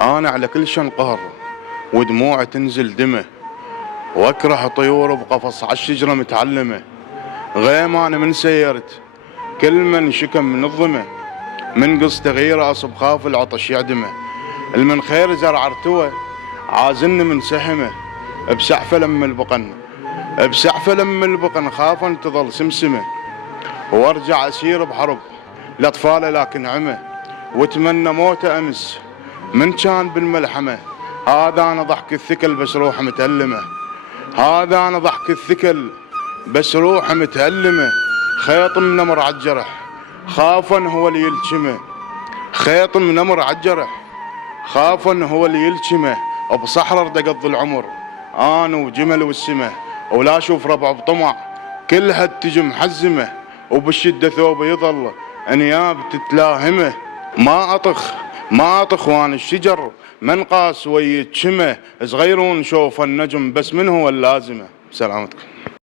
أنا على كل شي انقهر ودموعي تنزل دمه، واكره طيور بقفص عالشجرة متعلمة. غيم أنا من سيرت كل من شكم من الظمة، من قص تغيير أصب خاف العطش يعدمه. المن خير زرع ارتوى عازن من سهمه، بسعفة لم البقن بسعفة لم البقن خاف ان تظل سمسمه. وارجع اسير بحرب الاطفال لكن عمه، واتمنى موت امس من كان بالملحمه. هذا انا ضحك الثكل بس روحه متألمه، هذا انا ضحك الثكل بس روحه متألمه. خيط من نمر عالجرح خافا هو اللي يلجمه، خيط من نمر عالجرح خافا هو اللي يلجمه. بصحراء ردقض العمر انا وجمل والسمه، ولا اشوف ربع بطمع كلها تجي محزمه. وبالشده ثوبه يظل انياب تتلاهمه، ما اطخ وانا الشجر منقاس ويتشمه. صغيرون شوف النجم بس من هو اللازمه. سلامتكم.